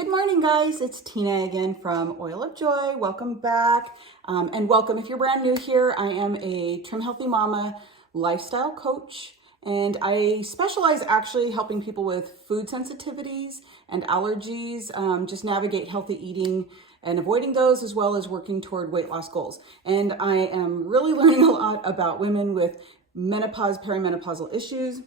Good morning, guys. It's Tina again from Oil of Joy. Welcome back. And welcome if you're brand new here. I am a Trim Healthy Mama lifestyle coach, and I specialize actually helping people with food sensitivities and allergies, just navigate healthy eating and avoiding those, as well as working toward weight loss goals. And I am really learning a lot about women with menopause, perimenopausal issues.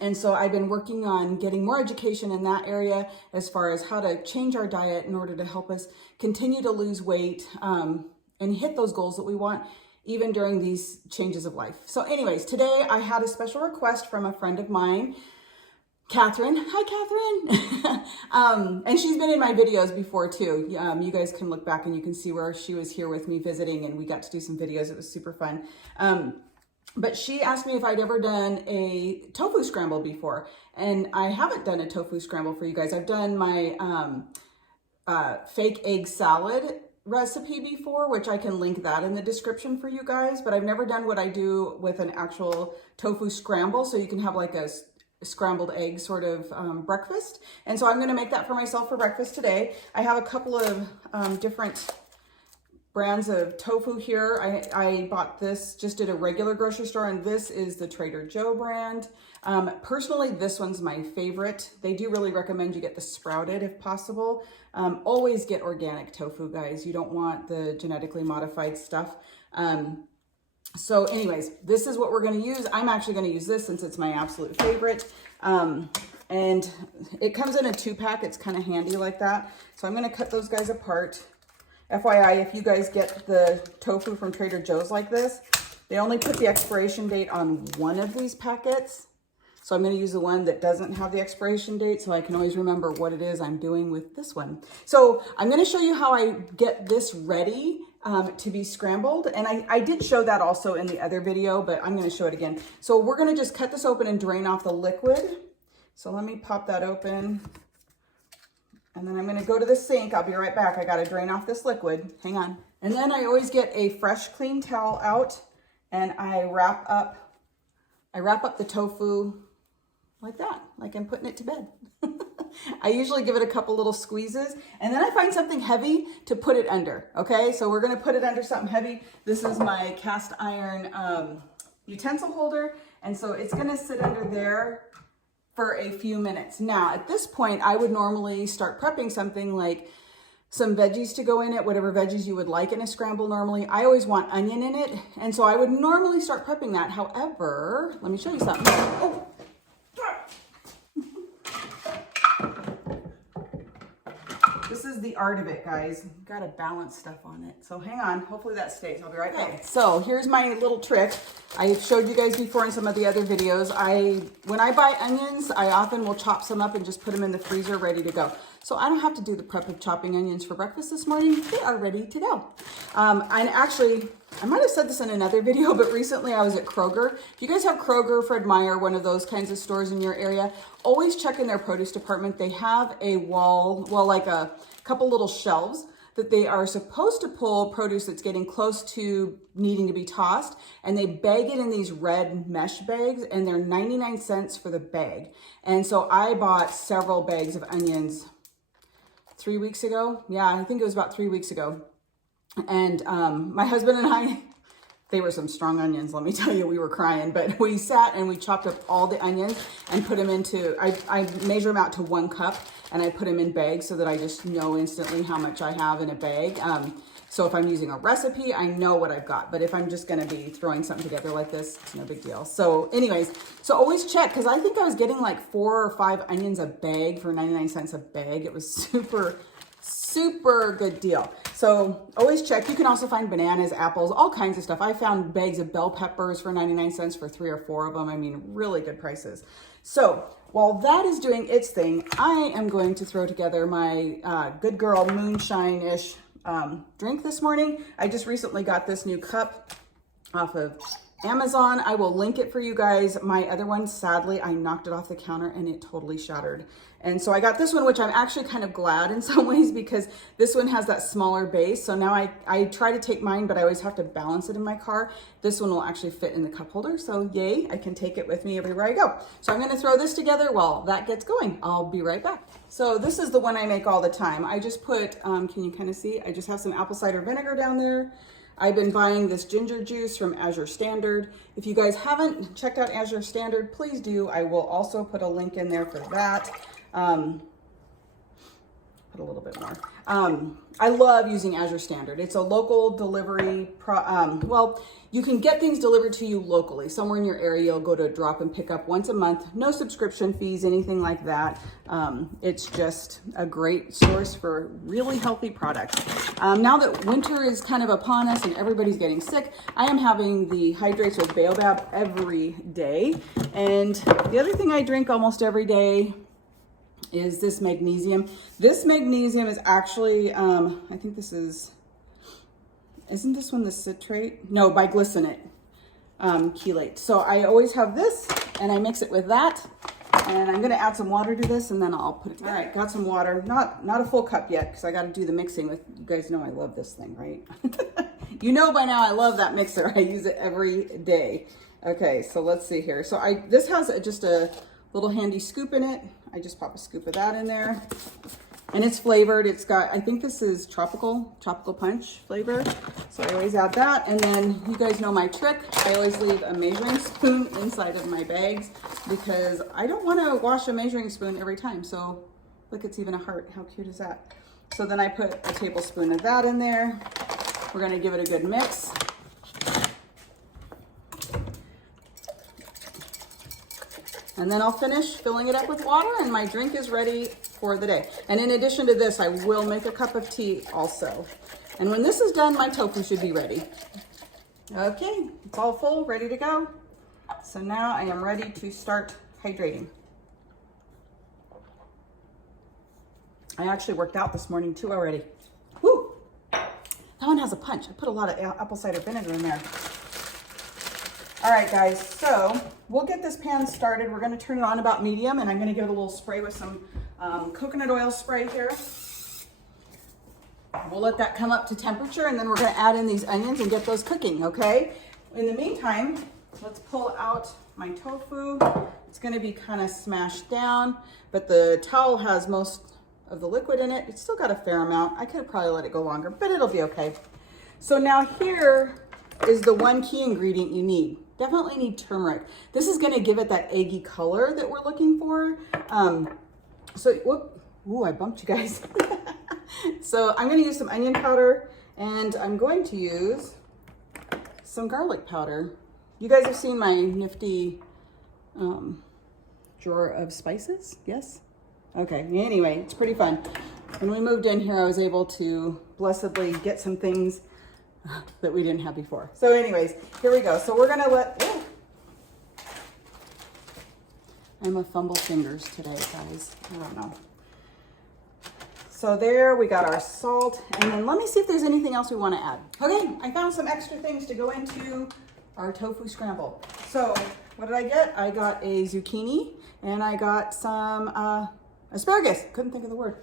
And so I've been working on getting more education in that area as far as how to change our diet in order to help us continue to lose weight and hit those goals that we want even during these changes of life. So anyways, today I had a special request from a friend of mine, Catherine. Hi, Catherine. And she's been in my videos before too. You guys can look back and you can see where she was here with me visiting, and we got to do some videos. It was super fun. But she asked me if I'd ever done a tofu scramble before, and I haven't done a tofu scramble for you guys. I've done my fake egg salad recipe before, which I can link that in the description for you guys, but I've never done what I do with an actual tofu scramble, so you can have like a scrambled egg sort of breakfast. And so I'm going to make that for myself for breakfast today. I have a couple of different brands of tofu here. I bought this just at a regular grocery store, and this is the Trader Joe brand. Personally, this one's my favorite. They do really recommend you get the sprouted if possible. Always get organic tofu, guys. You don't want the genetically modified stuff. So anyways, this is what we're going to use. I'm actually going to use this since it's my absolute favorite. And it comes in a 2-pack. It's kind of handy like that. So I'm going to cut those guys apart. FYI, if you guys get the tofu from Trader Joe's like this, they only put the expiration date on one of these packets. So I'm going to use the one that doesn't have the expiration date so I can always remember what it is I'm doing with this one. So I'm going to show you how I get this ready to be scrambled. And I did show that also in the other video, but I'm going to show it again. So we're going to just cut this open and drain off the liquid. So let me pop that open. And then I'm going to go to the sink. I'll be right back. I got to drain off this liquid. Hang on. And then I always get a fresh, clean towel out, and I wrap up the tofu like that, like I'm putting it to bed. I usually give it a couple little squeezes, and then I find something heavy to put it under. Okay, so we're going to put it under something heavy. This is my cast iron utensil holder, and so it's going to sit under there for a few minutes. Now, at this point, I would normally start prepping something like some veggies to go in it, whatever veggies you would like in a scramble normally. I always want onion in it, and so I would normally start prepping that. However, let me show you something. Oh. This is the art of it, guys. Got to balance stuff on it. So hang on. Hopefully that stays. I'll be right back. So here's my little trick. I showed you guys before in some of the other videos. When I buy onions, I often will chop some up and just put them in the freezer ready to go. So I don't have to do the prep of chopping onions for breakfast this morning. They are ready to go. And actually, I might have said this in another video, but recently I was at Kroger. If you guys have Kroger, Fred Meyer, one of those kinds of stores in your area, always check in their produce department. They have a wall, well, like a couple little shelves that they are supposed to pull produce that's getting close to needing to be tossed, and they bag it in these red mesh bags, and they're 99 cents for the bag. And so I bought several bags of onions 3 weeks ago. Yeah, I think it was about 3 weeks ago. And my husband and I, they were some strong onions, let me tell you, we were crying, but we sat and we chopped up all the onions and put them into, I measure them out to 1 cup, and I put them in bags so that I just know instantly how much I have in a bag. So if I'm using a recipe, I know what I've got, but if I'm just gonna be throwing something together like this, it's no big deal. So anyways, so always check, because I think I was getting like 4 or 5 onions a bag for 99 cents a bag. It was super good deal. So always check. You can also find bananas, apples, all kinds of stuff. I found bags of bell peppers for 99 cents for 3 or 4 of them. I mean, really good prices. So while that is doing its thing, I am going to throw together my Good Girl moonshine-ish drink this morning. I just recently got this new cup off of Amazon. I will link it for you guys. My other one, sadly, I knocked it off the counter and it totally shattered. And so I got this one, which I'm actually kind of glad in some ways because this one has that smaller base. So now I try to take mine, but I always have to balance it in my car. This one will actually fit in the cup holder. So yay, I can take it with me everywhere I go. So I'm gonna throw this together while that gets going. I'll be right back. So this is the one I make all the time. I just put, can you kind of see? I just have some apple cider vinegar down there. I've been buying this ginger juice from Azure Standard. If you guys haven't checked out Azure Standard, please do. I will also put a link in there for that. Put a little bit more. I love using Azure Standard. It's a local delivery, well, you can get things delivered to you locally. Somewhere in your area, you'll go to drop and pick up once a month. No subscription fees, anything like that. It's just a great source for really healthy products. Now that winter is kind of upon us and everybody's getting sick, I am having the Hydrates with Baobab every day. And the other thing I drink almost every day is this magnesium. This magnesium is actually, I think this is, isn't this one the citrate? No, biglycinate chelate. So I always have this and I mix it with that. And I'm gonna add some water to this and then I'll put it together. All right, got some water. Not a full cup yet because I gotta do the mixing with, you guys know I love this thing, right? You know by now I love that mixer. I use it every day. Okay, so let's see here. So this has just a little handy scoop in it. I just pop a scoop of that in there. And it's flavored. It's got, I think this is tropical punch flavor. So I always add that. And then you guys know my trick. I always leave a measuring spoon inside of my bags because I don't want to wash a measuring spoon every time. So look, it's even a heart. How cute is that? So then I put a tablespoon of that in there. We're going to give it a good mix. And then I'll finish filling it up with water and my drink is ready for the day. And in addition to this, I will make a cup of tea also. And when this is done, my tofu should be ready. Okay, it's all full, ready to go. So now I am ready to start hydrating. I actually worked out this morning too already. Woo! That one has a punch. I put a lot of apple cider vinegar in there. All right, guys, so we'll get this pan started. We're gonna turn it on about medium and I'm gonna give it a little spray with some coconut oil spray here. We'll let that come up to temperature and then we're gonna add in these onions and get those cooking, okay? In the meantime, let's pull out my tofu. It's gonna be kind of smashed down, but the towel has most of the liquid in it. It's still got a fair amount. I could have probably let it go longer, but it'll be okay. So now here is the one key ingredient you need. Definitely need turmeric. This is gonna give it that eggy color that we're looking for. Ooh, I bumped you guys. So I'm gonna use some onion powder and I'm going to use some garlic powder. You guys have seen my nifty drawer of spices, yes? Okay, anyway, it's pretty fun. When we moved in here, I was able to blessedly get some things that we didn't have before. So anyways, here we go. So we're gonna I'm a fumble fingers today, guys. I don't know. So there, we got our salt. And then let me see if there's anything else we wanna add. Okay, I found some extra things to go into our tofu scramble. So what did I get? I got a zucchini and I got some asparagus. Couldn't think of the word.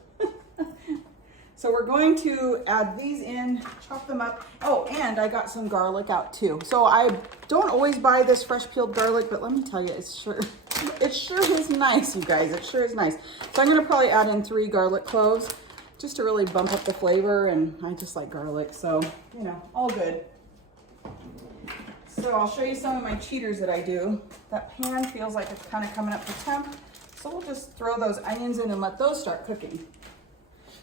So we're going to add these in, chop them up. Oh, and I got some garlic out too. So I don't always buy this fresh peeled garlic, but let me tell you, it sure is nice, you guys. It sure is nice. So I'm gonna probably add in 3 garlic cloves just to really bump up the flavor, and I just like garlic, so, you know, all good. So I'll show you some of my cheaters that I do. That pan feels like it's kind of coming up to temp, so we'll just throw those onions in and let those start cooking.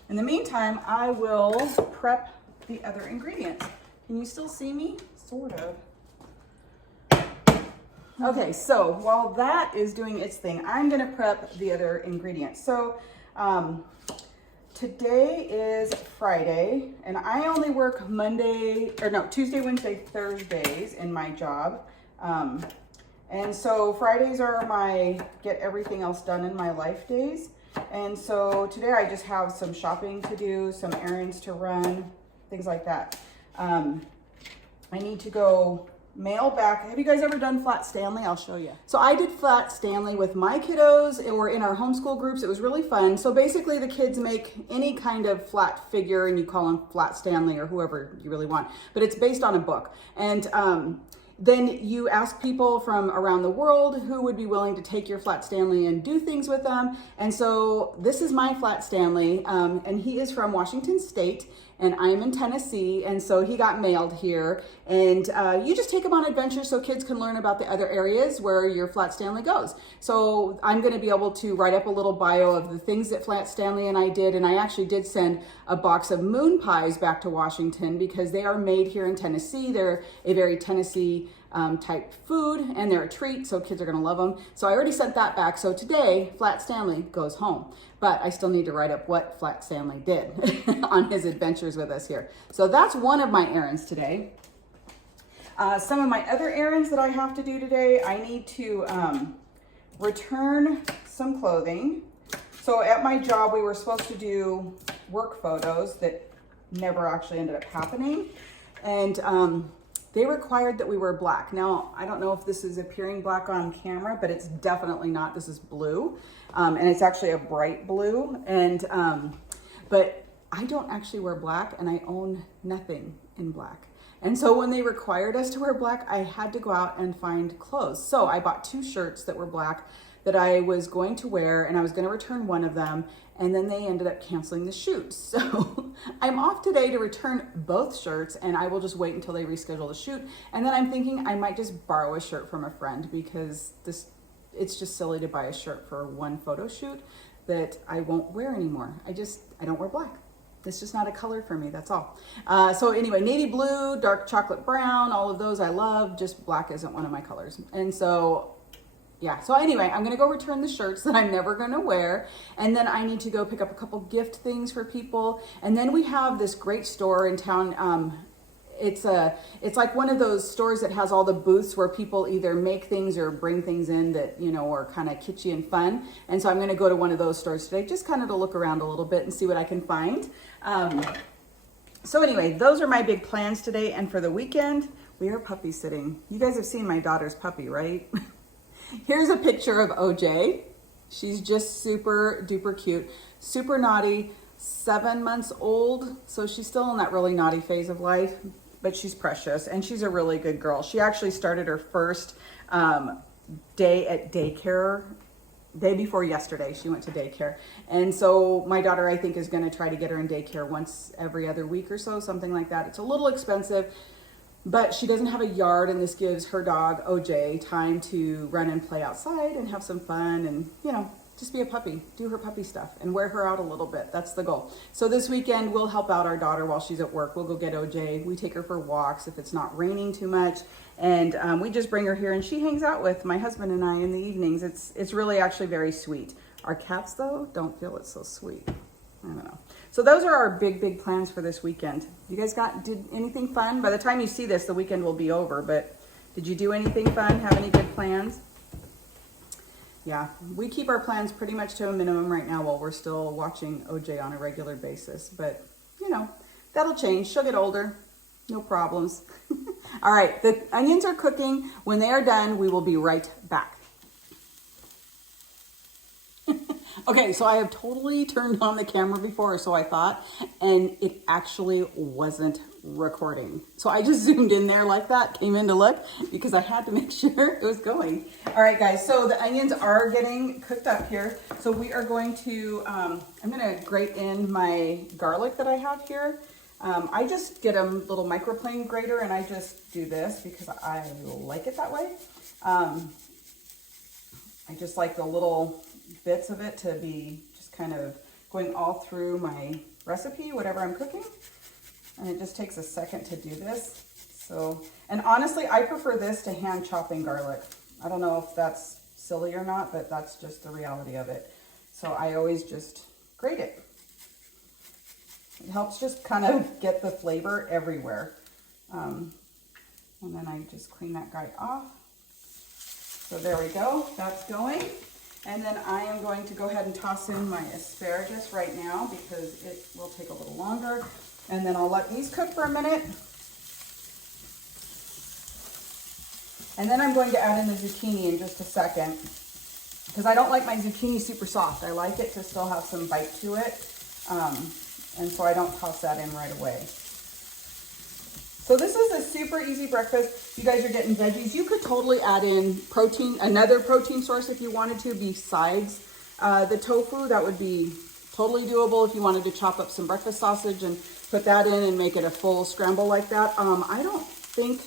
In the meantime, I will prep the other ingredients. Can you still see me? Sort of. Okay, so while that is doing its thing, I'm gonna prep the other ingredients. So today is Friday, and I only work Tuesday, Wednesday, Thursdays in my job. And so Fridays are my get everything else done in my life days. And so today I just have some shopping to do, some errands to run, things like that. I need to go mail back. Have you guys ever done flat Stanley? I'll show you. So I did flat Stanley with my kiddos, or in our homeschool groups. It was really fun. So basically the kids make any kind of flat figure and you call them flat Stanley or whoever you really want, but it's based on a book. And then you ask people from around the world who would be willing to take your flat Stanley and do things with them. And so this is my flat Stanley, and he is from Washington State, and I'm in Tennessee, and so he got mailed here. And you just take them on adventures so kids can learn about the other areas where your flat Stanley goes. So I'm gonna be able to write up a little bio of the things that flat Stanley and I did, and I actually did send a box of moon pies back to Washington because they are made here in Tennessee. They're a very Tennessee type food, and they're a treat, so kids are gonna love them. So I already sent that back. So today, Flat Stanley goes home, but I still need to write up what Flat Stanley did on his adventures with us here. So that's one of my errands today. Some of my other errands that I have to do today, I need to return some clothing. So at my job, we were supposed to do work photos that never actually ended up happening. And they required that we wear black. Now, I don't know if this is appearing black on camera, but it's definitely not. This is blue, and it's actually a bright blue. And but I don't actually wear black, and I own nothing in black. And so when they required us to wear black, I had to go out and find clothes. So I bought 2 shirts that were black that I was going to wear, and I was going to return one of them, and then they ended up canceling the shoot. So I'm off today to return both shirts, and I will just wait until they reschedule the shoot. And then I'm thinking I might just borrow a shirt from a friend because it's just silly to buy a shirt for one photo shoot that I won't wear anymore. I don't wear black. It's just not a color for me, that's all. So anyway, navy blue, dark chocolate brown, all of those I love, just black isn't one of my colors. And so yeah, so anyway, I'm gonna go return the shirts that I'm never gonna wear, and then I need to go pick up a couple gift things for people. And then we have this great store in town. It's like one of those stores that has all the booths where people either make things or bring things in that, you know, are kind of kitschy and fun. And so I'm gonna go to one of those stores today, just kind of to look around a little bit and see what I can find. So anyway, those are my big plans today. And for the weekend, we are puppy sitting. You guys have seen my daughter's puppy, right? Here's a picture of OJ. She's just super duper cute, super naughty, 7 months old. So she's still in that really naughty phase of life, but she's precious and she's a really good girl. She actually started her first day at daycare, day before yesterday. She went to daycare. And so my daughter, I think, is going to try to get her in daycare once every other week or so, something like that. It's a little expensive, but she doesn't have a yard, and this gives her dog, OJ, time to run and play outside and have some fun and, you know, just be a puppy, do her puppy stuff and wear her out a little bit. That's the goal. So this weekend, we'll help out our daughter while she's at work. We'll go get OJ. We take her for walks if it's not raining too much. And we just bring her here, and she hangs out with my husband and I in the evenings. It's really actually very sweet. Our cats, though, don't feel it's so sweet. I don't know. So those are our big plans for this weekend. You guys did anything fun? By the time you see this, the weekend will be over, but did you do anything fun? Have any good plans? Yeah, we keep our plans pretty much to a minimum right now while we're still watching OJ on a regular basis, but you know, that'll change. She'll get older, no problems. All right, the onions are cooking. When they are done, we will be right back. Okay, so I have totally turned on the camera before, or so I thought, and it actually wasn't recording. So I just zoomed in there like that, came in to look, because I had to make sure it was going. All right, guys, so the onions are getting cooked up here. So we are going to, I'm gonna grate in my garlic that I have here. I just get a little microplane grater, and I just do this because I like it that way. I just like the little bits of it to be just kind of going all through my recipe, whatever I'm cooking. And it just takes a second to do this. So, and honestly, I prefer this to hand chopping garlic. I don't know if that's silly or not, but that's just the reality of it. So I always just grate it. It helps just kind of get the flavor everywhere. And then I just clean that guy off. So there we go, that's going. And then I am going to go ahead and toss in my asparagus right now because it will take a little longer. And then I'll let these cook for a minute. And then I'm going to add in the zucchini in just a second, because I don't like my zucchini super soft. I like it to still have some bite to it. And so I don't toss that in right away. So this is a super easy breakfast. You guys are getting veggies. You could totally add in protein, another protein source if you wanted to besides the tofu. That would be totally doable if you wanted to chop up some breakfast sausage and put that in and make it a full scramble like that. I don't think,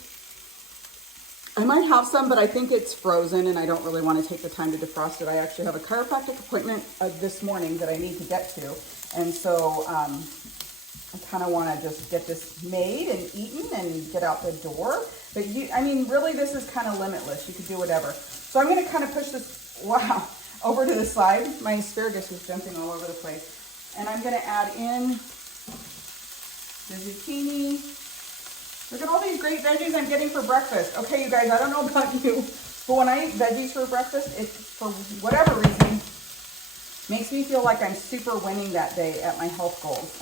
I might have some, but I think it's frozen and I don't really want to take the time to defrost it. I actually have a chiropractic appointment this morning that I need to get to. And so I kind of want to just get this made and eaten and get out the door. But I mean, really, this is kind of limitless. You could do whatever. So I'm going to kind of push this, wow, over to the side. My asparagus is jumping all over the place. And I'm going to add in the zucchini. Look at all these great veggies I'm getting for breakfast. Okay, you guys, I don't know about you, but when I eat veggies for breakfast, it, for whatever reason, makes me feel like I'm super winning that day at my health goals.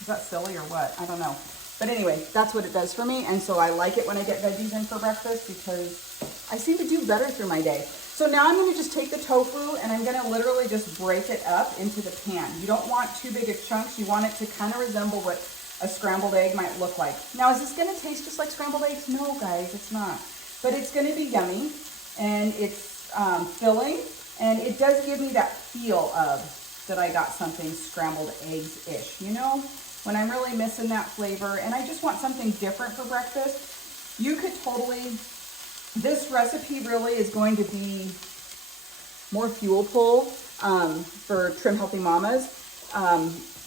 Is that silly or what? I don't know. But anyway, that's what it does for me. And so I like it when I get veggies in for breakfast because I seem to do better through my day. So now I'm going to just take the tofu and I'm going to literally just break it up into the pan. You don't want too big of chunks. You want it to kind of resemble what a scrambled egg might look like. Now, is this going to taste just like scrambled eggs? No, guys, it's not. But it's going to be yummy and it's filling. And it does give me that feel of that I got something scrambled eggs-ish, you know? When I'm really missing that flavor and I just want something different for breakfast, you could totally, this recipe really is going to be more fuel pull for Trim Healthy Mamas.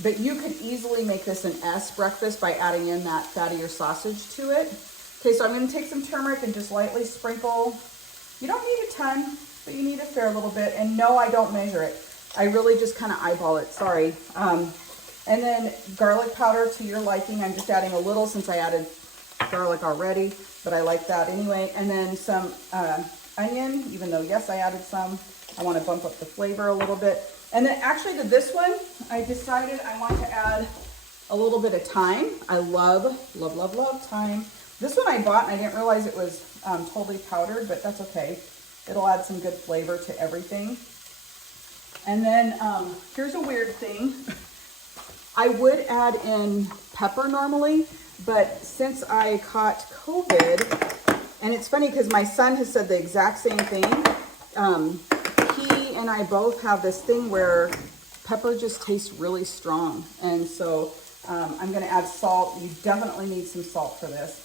But you could easily make this an S breakfast by adding in that fattier sausage to it. Okay, so I'm going to take some turmeric and just lightly sprinkle. You don't need a ton, but you need a fair little bit. And no, I don't measure it. I really just kind of eyeball it, sorry. And then garlic powder to your liking. I'm just adding a little since I added garlic already, but I like that anyway. And then some onion, even though, yes, I added some. I want to bump up the flavor a little bit. And then actually to this one, I decided I want to add a little bit of thyme. I love, love, love, love thyme. This one I bought and I didn't realize it was totally powdered, but that's okay. It'll add some good flavor to everything. And then here's a weird thing. I would add in pepper normally, but since I caught COVID, and it's funny because my son has said the exact same thing. He and I both have this thing where pepper just tastes really strong. And so I'm going to add salt. You definitely need some salt for this.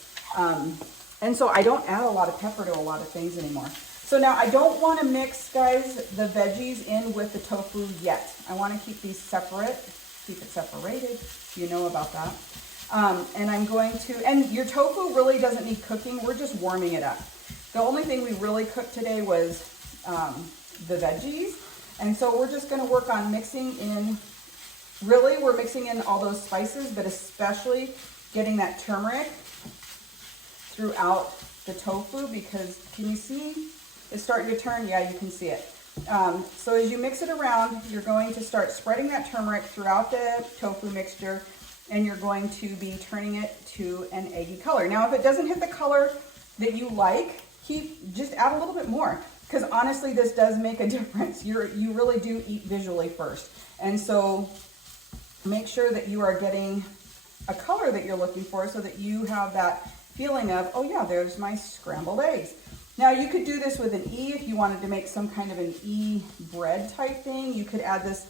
And so I don't add a lot of pepper to a lot of things anymore. So now I don't want to mix, guys, the veggies in with the tofu yet. I want to keep these separate, keep it separated. You know about that. And I'm going to, and your tofu really doesn't need cooking. We're just warming it up. The only thing we really cooked today was the veggies. And so we're just going to work on mixing in, really we're mixing in all those spices, but especially getting that turmeric throughout the tofu, because can you see it's starting to turn? Yeah, you can see it. So as you mix it around, you're going to start spreading that turmeric throughout the tofu mixture, and you're going to be turning it to an eggy color. Now, if it doesn't hit the color that you like, just add a little bit more, because honestly, this does make a difference. You really do eat visually first. And so make sure that you are getting a color that you're looking for so that you have that feeling of, oh yeah, there's my scrambled eggs. Now you could do this with an E if you wanted to make some kind of an E bread type thing. You could add this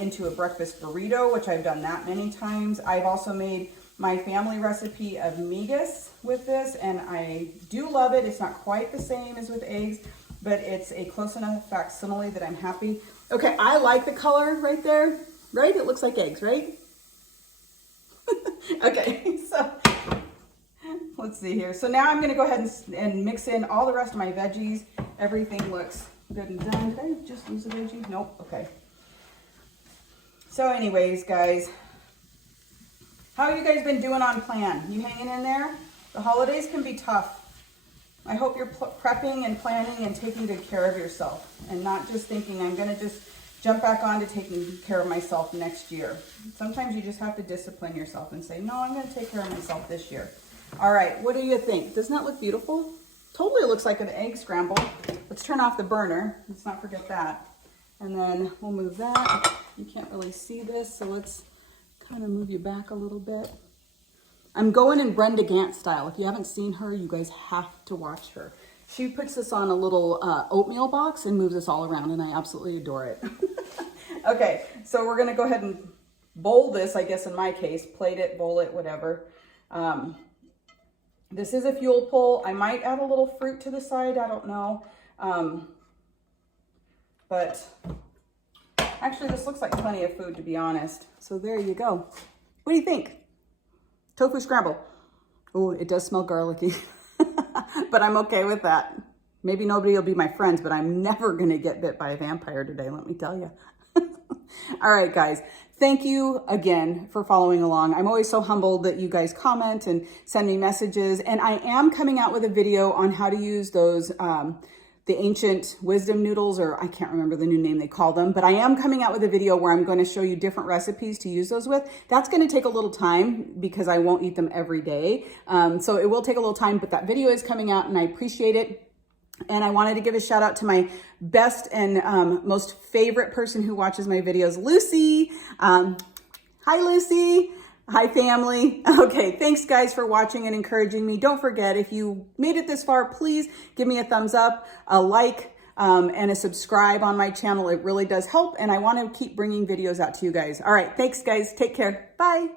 into a breakfast burrito, which I've done that many times. I've also made my family recipe of migas with this, and I do love it. It's not quite the same as with eggs, but it's a close enough facsimile that I'm happy. Okay, I like the color right there, right? It looks like eggs, right? Okay, so let's see here. So now I'm going to go ahead and mix in all the rest of my veggies. Everything looks good and done. Did I just lose a veggie? Nope. Okay. So anyways, guys, how have you guys been doing on plan? You hanging in there? The holidays can be tough. I hope you're prepping and planning and taking good care of yourself and not just thinking, I'm going to just jump back on to taking care of myself next year. Sometimes you just have to discipline yourself and say, no, I'm going to take care of myself this year. All right, what do you think? Doesn't that look beautiful? totally looks like an egg scramble. Let's turn off the burner. Let's not forget that. And then we'll move that. You can't really see this, so let's kind of move you back a little bit. I'm going in Brenda Gant style. If you haven't seen her, you guys have to watch her. She puts this on a little oatmeal box and moves this all around, and I absolutely adore it. Okay, so we're gonna go ahead and bowl this, I guess in my case, plate it, bowl it, whatever. This is a fuel pull. I might add a little fruit to the side, I don't know. But actually this looks like plenty of food, to be honest. So there you go. What do you think? Tofu scramble. Oh, it does smell garlicky, but I'm okay with that. Maybe nobody will be my friends, but I'm never gonna get bit by a vampire today, let me tell you. All right, guys, thank you again for following along. I'm always so humbled that you guys comment and send me messages. And I am coming out with a video on how to use those, the ancient wisdom noodles, or I can't remember the new name they call them, but I am coming out with a video where I'm going to show you different recipes to use those with. That's going to take a little time because I won't eat them every day. So it will take a little time, but that video is coming out and I appreciate it. And I wanted to give a shout out to my best and most favorite person who watches my videos, Lucy. Hi, Lucy. Hi, family. Okay, thanks guys for watching and encouraging me. Don't forget, if you made it this far, please give me a thumbs up, a like, and a subscribe on my channel. It really does help, and I want to keep bringing videos out to you guys. All right, thanks guys. Take care. Bye.